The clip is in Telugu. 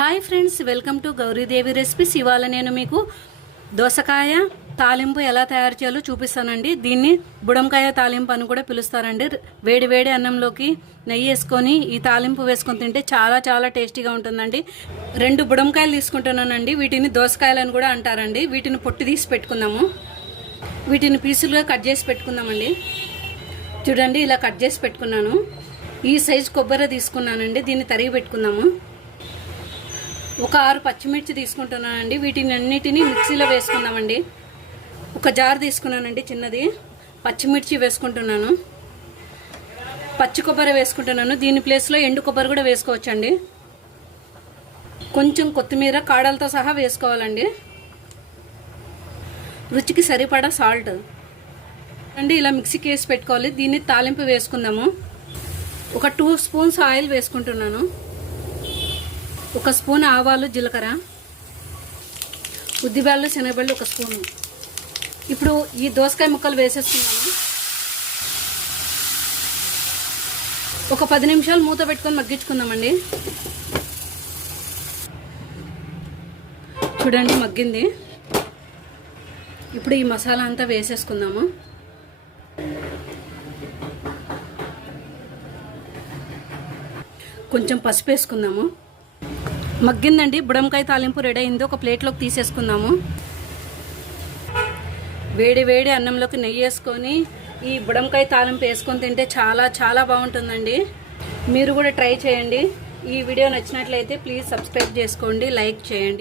Hi friends welcome to Gauridevi recipes. ఇవాళ నేను మీకు దోసకాయ తాలింపు ఎలా తయారు చేయాలో చూపిస్తానండి. దీన్ని బుడంకాయ తాలింపు అని కూడా పిలుస్తారండి. వేడి వేడి అన్నంలోకి నెయ్యి వేసుకొని ఈ తాలింపు వేసుకొని తింటే చాలా చాలా టేస్టీగా ఉంటుందండి. రెండు బుడంకాయలు తీసుకుంటున్నానండి. వీటిని దోసకాయలు అని కూడా అంటారండి. వీటిని పొట్టు తీసి పెట్టుకుందాము. వీటిని పీసులుగా కట్ చేసి పెట్టుకుందామండి. చూడండి ఇలా కట్ చేసి పెట్టుకున్నాను. ఈ సైజు కొబ్బరి తీసుకున్నానండి. దీన్ని తరిగి పెట్టుకుందాము. ఒక ఆరు పచ్చిమిర్చి తీసుకుంటున్నానండి. వీటిని అన్నిటినీ మిక్సీలో వేసుకుందామండి. ఒక జార్ తీసుకున్నానండి చిన్నది. పచ్చిమిర్చి వేసుకుంటున్నాను. పచ్చి కొబ్బరి వేసుకుంటున్నాను. దీని ప్లేస్లో ఎండు కొబ్బరి కూడా వేసుకోవచ్చండి. కొంచెం కొత్తిమీర కాడలతో సహా వేసుకోవాలండి. రుచికి సరిపడా సాల్ట్. అండి ఇలా మిక్సీకి వేసి పెట్టుకోవాలి. దీన్ని తాలింపు వేసుకుందాము. ఒక టూ స్పూన్స్ ఆయిల్ వేసుకుంటున్నాను. ఒక స్పూన్ ఆవాలు జీలకర్ర ఉద్దిబ్యాళ్ళు శనగబళ్ళు ఒక స్పూను. ఇప్పుడు ఈ దోసకాయ ముక్కలు వేసేస్తున్నాము ఒక పది నిమిషాలు మూత పెట్టుకొని మగ్గించుకుందామండి. చూడండి మగ్గింది. ఇప్పుడు ఈ మసాలా అంతా వేసేసుకుందాము. కొంచెం పసుపు వేసుకుందాము. మగ్గిందండి. బుడంకాయ తాలింపు రెడీ అయింది. ఒక ప్లేట్లోకి తీసేసుకుందాము. వేడి వేడి అన్నంలోకి నెయ్యి వేసుకొని ఈ బుడంకాయ తాలింపు వేసుకొని తింటే చాలా చాలా బాగుంటుందండి. మీరు కూడా ట్రై చేయండి. ఈ వీడియో నచ్చినట్లయితే ప్లీజ్ సబ్స్క్రైబ్ చేసుకోండి. లైక్ చేయండి.